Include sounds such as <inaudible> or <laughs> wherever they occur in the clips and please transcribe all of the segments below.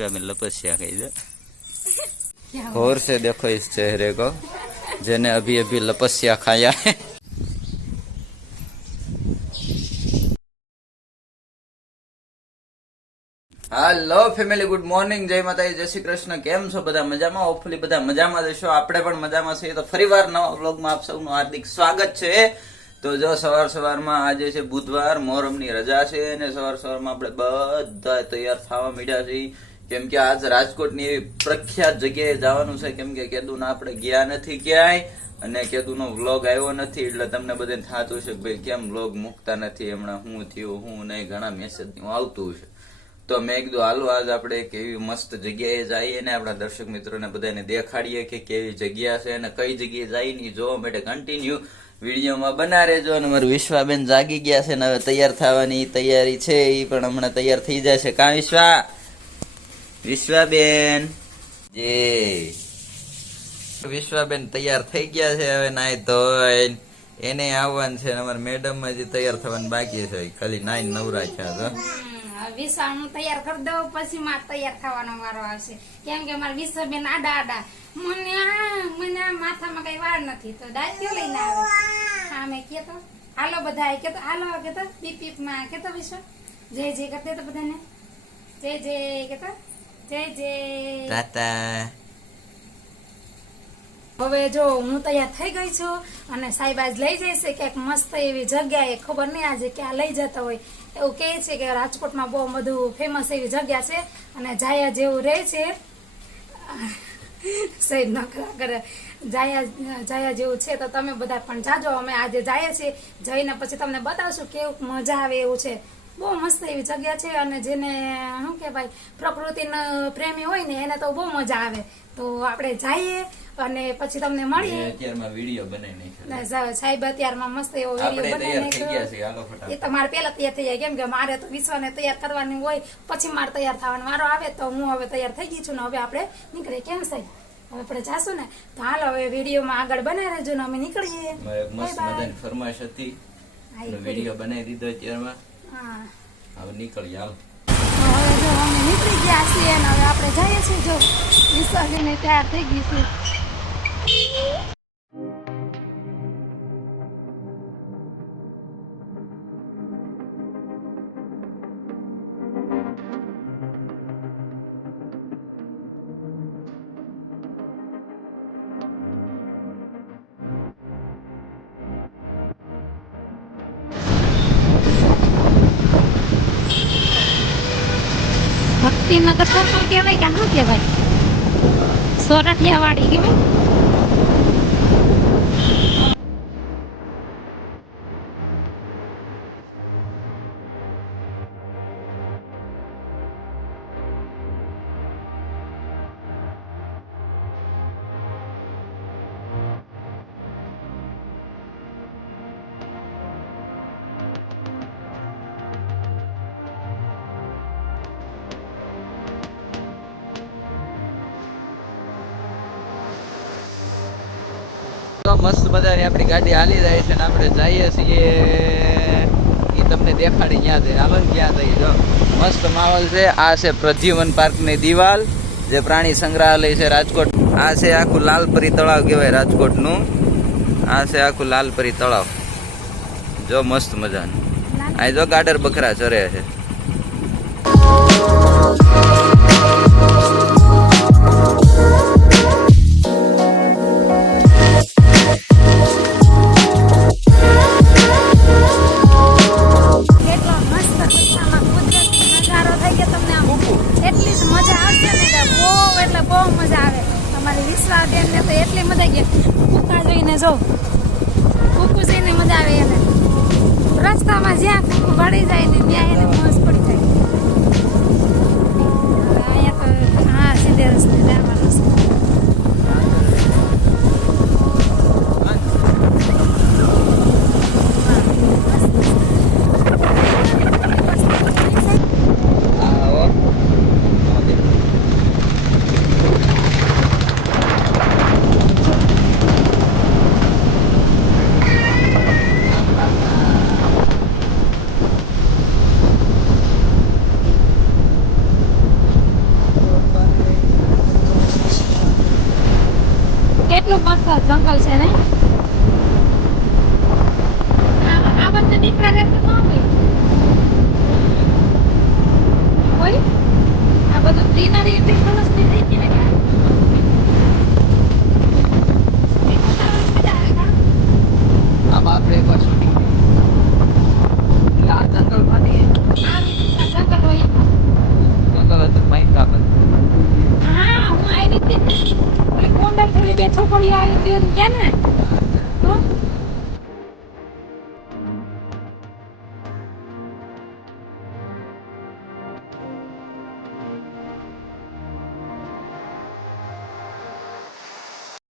हमें लपस्या कही दे गौर से देखो इस चेहरे को जिन्हें अभी अभी लपस्या खाया है હાલો ફેમિલી ગુડ મોર્નિંગ જય માતાજી જય શ્રી કૃષ્ણ કેમ છો બધા મજામાં હોપફુલી બધા મજામાં જશો આપણે પણ મજામાં છીએ તો ફરીવાર નવા વ્લોગમાં આપ સૌનું હાર્દિક સ્વાગત છે તો જો સવાર સવારમાં આજે છે બુધવાર મોહરમની રજા છે અને સવાર સવારમાં આપણે બધા તૈયાર થવા માંડ્યા છીએ કેમ કે આજ રાજકોટની એવી પ્રખ્યાત જગ્યાએ જવાનું છે. કેમ કે કેદુના આપણે ગયા નથી ક્યાંય અને કેદુનો વ્લોગ આવ્યો નથી એટલે તમને બધાને થતું છે ભાઈ કેમ વ્લોગ મૂકતા નથી? હમણાં હું થયું, હું નહીં, ઘણા મેસેજ આવતું છે તો મેં કીધું, હાલો, આજ આપણે એક એવી મસ્ત જગ્યાએ જઈએ ને આપણા દર્શક મિત્રોને બધાને દેખાડીએ કે કેવી જગ્યા છે અને કઈ જગ્યાએ જઈ નહીં જોવા માટે કન્ટિન્યુ વિડીયોમાં બના રહેજો અને મારું વિશ્વાબેન જાગી ગયા છે ને હવે તૈયાર થવાની તૈયારી છે એ પણ હમણાં તૈયાર થઈ જશે. કાં વિશ્વા? વિશ્વાબેન. જે. વિશ્વાબેન તૈયાર થઈ ગયા છે હવે નાઈ ધોઈ. એને આવવાનું છે અમારા મેડમ હજી તૈયાર થવાનું બાકી છે. ખાલી નાઈ નવરા છે તો. વિશ્વાનું તૈયાર કરી દઉં, પછી મારે તૈયાર થવાનો મારો આવશે. કેમ કે મારા વિશ્વબેન આડા આડા. મને આ મને આ માથામાં કઈ વાર નથી. તો દાંતીઓ લઈને આવે. હા, મેં કેતો હાલો બધા કેતો હાલો કેતો માં કેતો વિશ્વ જય જય કરતે તો બધાને. જય જય કેતો જય જય. તાતા હવે જો હું તૈયાર થઈ ગઈ છું અને સાહેબ આજ લઈ જઈશે ક્યાંક મસ્ત એવી જગ્યાએ. ખબર નહીં આજે ક્યાં લઈ જતા હોય. એવું કહે છે કે રાજકોટમાં બહુ બધું ફેમસ એવી જગ્યા છે અને જાયા જેવું રહે છે. સાહેબ ન કરે જાયા જાયા જેવું છે તો તમે બધા પણ જાજો. અમે આજે જઈએ છીએ. જઈને પછી તમને બતાવશું કેવું મજા આવે એવું છે. બહુ મસ્ત એવી જગ્યા છે અને જેને શું કહેવાય પ્રકૃતિનો પ્રેમી હોય ને એને તો બહુ મજા આવે. તો આપણે જઈએ અને પછી તમને મળીએ. અત્યારમાં વીડિયો બનાવી નાખ્યો. સાહેબ અત્યારમાં મસ્ત એવો વીડિયો બનાવી નાખ્યો. એ મારે પેલા તૈયાર થઈ જાય કેમ કે મારે તો વિશ્વને તૈયાર કરવાની હોય પછી મારે તૈયાર થવાનો. મારો આવે તો હું હવે તૈયાર થઈ ગઈ છું ને હવે આપણે નીકળીએ. કેમ સાહેબ? હવે આપણે જાશું ને? તો હાલો હવે વિડીયોમાં આગળ બનાવી રહેજો ને અમે નીકળીએ. મસ્ત. મજાની ફરમાશ હતી. વીડિયો બનાવી દીધો અત્યારમાં. હવે નીકળી જાવ હવે જો અમે નીકળી ગયા છીએ હવે આપણે જઈએ છીએ જો વિશ્વાસને તૈયાર થઈ ગઈ છે. ભક્તિનગર સર્કલ કહેવાય? કે ન કહેવાય? સોરઠિયા વાડી કહેવાય? મસ્ત મજાની આપણી ગાડી હાલી જાય છે ને આપણે જઈએ છીએ. એ તમને દેખાડી ક્યાં છે હાલો ક્યાં જઈએ, જો. મસ્ત માહોલ છે. આ છે પ્રજીવન પાર્કની દિવાલ, જે પ્રાણી સંગ્રહાલય છે રાજકોટ. આ છે આખું લાલપરી તળાવ કહેવાય રાજકોટનું. આ છે આખું લાલપરી તળાવ. જો મસ્ત મજાનું. અહીં જો ગાડર બકરા ચરે છે.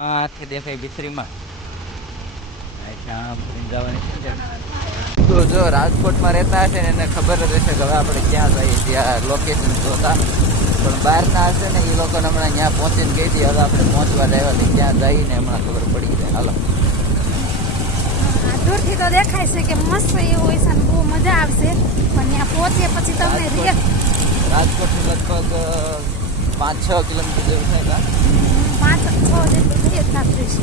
આથી દેખાય છે તો જો રાજકોટમાં રહેતા હશે ને એને ખબર જ હશે કે હવે આપણે ક્યાં જઈએ ત્યાં લોકેશન જોતા. પણ બહારના હશે ને એ લોકોને હમણાં ત્યાં પહોંચીને ગઈ હતી હવે આપણે પહોંચવા આવ્યા છીએ ક્યાં જઈને હમણાં ખબર પડી જાય. હાલો. દૂરથી તો દેખાય છે કે મસ્ત એવું હોય છે ને બહુ મજા આવશે પણ ત્યાં પહોંચીએ પછી તમને રિયલ રાજકોટથી લગભગ પાંચ છ કિલોમીટર જેવું થાય પાંચ છ જેટલું Где-то крыша.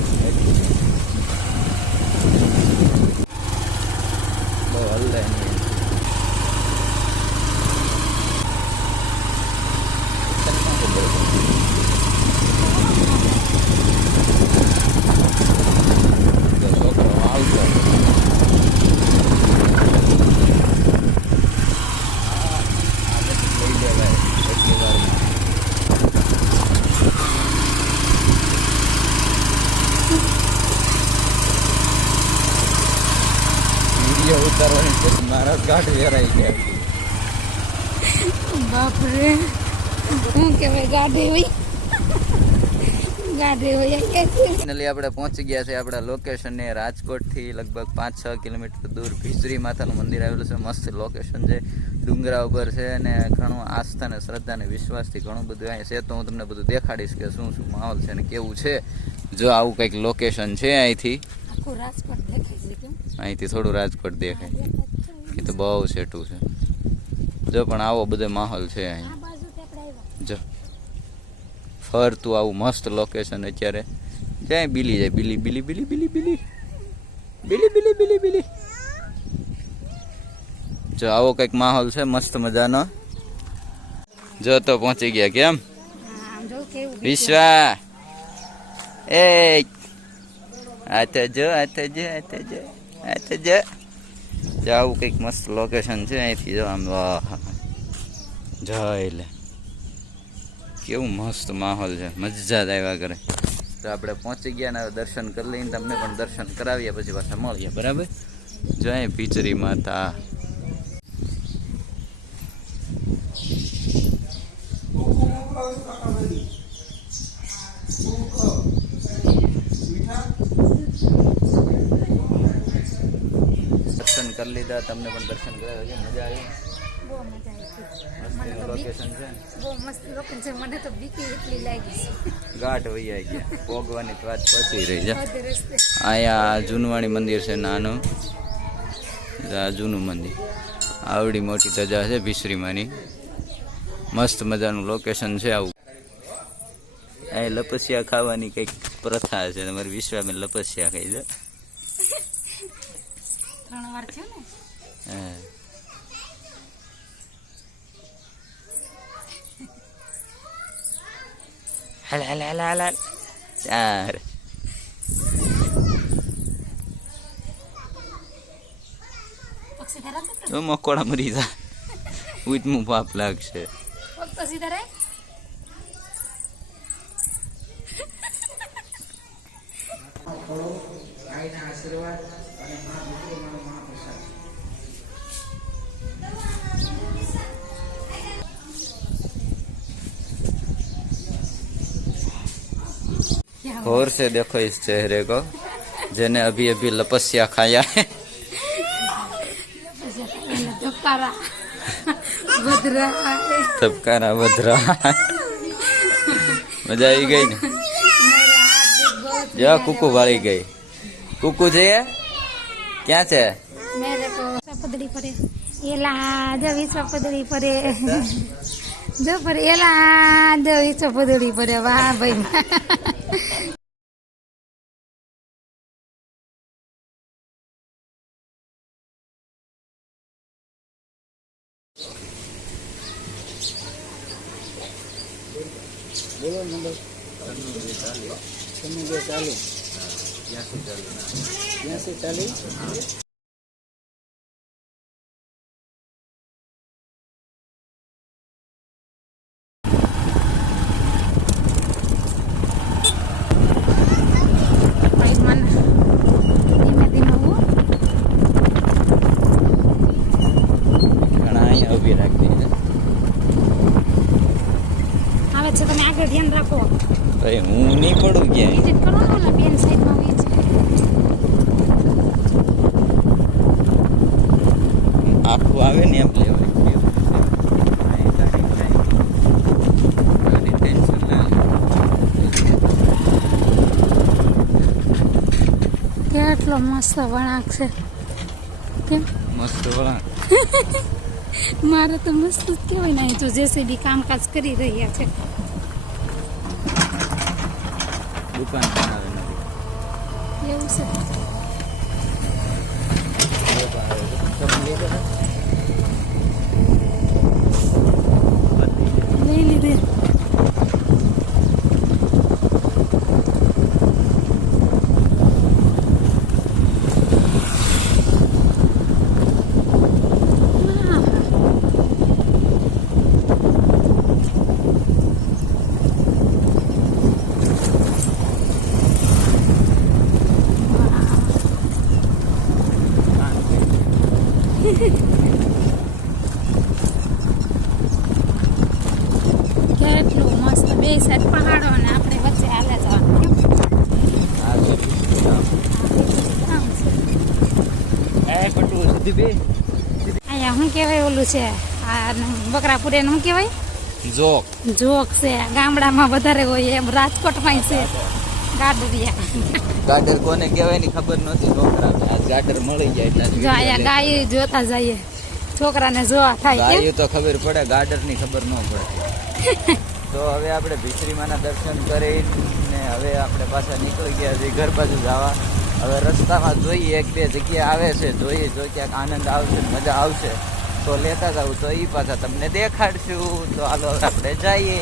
ઉતારવાની મારા ગાંઠ વેરાઈ ગયા. બાપરે શું કહેવાય ગાડી હોય. હોય ફાઇનલી આપણે પહોંચી ગયા છે આપણા લોકેશને રાજકોટથી લગભગ પાંચ છ કિલોમીટર દૂર ભીસરી માતાનું મંદિર આવેલું છે. મસ્ત લોકેશન છે. ડુંગરા ઉપર છે અને ઘણું આસ્થા ને શ્રદ્ધા ને વિશ્વાસથી ઘણું બધું અહીંયા છે. તો હું તમને બધું દેખાડીશ કે શું શું માહોલ છે ને કેવું છે. જો આવું કંઈક લોકેશન છે અહીંથી આખું રાજકોટ દેખાય છે કેમ અહીંથી થોડું રાજકોટ દેખાય. એ તો બહુ સેટું છે. જો પણ આવો બધો માહોલ છે અહીં. જો. ફરતું આવું મસ્ત લોકેશન અત્યારે. જાય બિલી જાય? બિલી બિલી બિલી બિલી બિલી. બિલી બિલી બિલી બિલી. જો આવો કંઈક માહોલ છે, મસ્ત મજાનો. જો તો પહોંચી ગયા કેમ? વિશ્વા. એ. તો જો તો જો તો જો. આ જે આવું કંઈક મસ્ત લોકેશન છે અહીંથી જો આમ જય લે કેવું મસ્ત માહોલ છે મજા જ આવ્યા કરે તો આપણે પહોંચી ગયા ને દર્શન કરી લઈને તમને પણ દર્શન કરાવીએ, પછી પાછા મળીએ, બરાબર? જય ભીચરી માતા. દર્શન કરી લીધા તમને પણ દર્શન કરાવ્યા છે મજા આવી. બહુ મને તો બીક એટલી લાગી ઘાટ ગયા. ભોગવાની વાત પછી રહી છે. અહીંયા જૂનવાણી મંદિર છે નાનું. આ જૂનું મંદિર. આવડી મોટી ધજા છે ભીસરીમાંની. મસ્ત મજાનું લોકેશન છે આવું. અહીં લપસિયા ખાવાની કંઈક પ્રથા છે. તમારી વિશ્વાબેન લપસિયા ખાઈ છે ત્રણ વાર થયો ને? ચાર મકોડા મરી જા. ઉત મુ પાપ લાગશે. આશીર્વાદ. और से देखो इस चेहरे को जिन्हें अभी अभी लपस्या खाया है। बधरा मज़ा आई गई ना? जा कुकू वाली गई। कुकू जी है? ક્યાં છે? એલા જો વિશ્વ પદડી જો ફરે એલા જો વિશ્વ પદડી વાહ ભાઈ બોલો નંબર. ચાલુ. ચાલુ. ત્યાંસી ચાલીસ ત્યાંસી ચાલીસ ભાઈ મને ધીમે ધીમે હું ઘણા અહીંયા ઊભી રાખી છે આવે છે તમે આગળ ધ્યાન રાખો ભાઈ હું નહીં પડું ક્યાંય વિઝિટ કરો ને ઓલા બેન સાઈડમાં હોય છે આખું આવે ને એમ લેવાય અહીં ગાડી જાય. ગાડી ટેન્શન ના લે. કેટલો મસ્ત વળાંક છે. કેમ? મસ્ત વળાંક. <laughs> મારે તો મસ્ત જ કહેવાય ને તો જેસીબી કામકાજ કરી રહ્યા છે. દુકાન બનાવે નથી. એવું છે લઈ લીધી કેટલું મસ્ત બે સાઈડ પહાડો અને આપણે વચ્ચે હાલે જવાનું કેમ? આ જો આ બીજું કામ છે. એ પટુ સીધી બે અહીંયા શું કહેવાય ઓલું છે. આ બકરાપુરે શું કહેવાય? જોક. જોક છે. ગામડામાં વધારે હોય એમ. રાજકોટમાં છે. ગાડરિયા. ગાડર કોને કહેવાયની ખબર નહોતી. છોકરા આ ગાડર મળી જાય એટલે જો આયા ગાય જોતા જઈએ. છોકરાને જોવા થાય ગાય તો ખબર પડે ગાડરની ખબર ન પડે. <laughs> તો હવે આપણે ભીસરીમાના દર્શન કરી ને હવે આપણે પાછા નીકળી ગયા છીએ ઘર બાજુ જવા. હવે રસ્તામાં જોઈએ એક બે જગ્યા આવે છે જોઈએ જો ક્યાંક આનંદ આવશે મજા આવશે. તો લેતા જાઉં તો એ પાછા તમને દેખાડશું. તો હાલો આપણે જઈએ.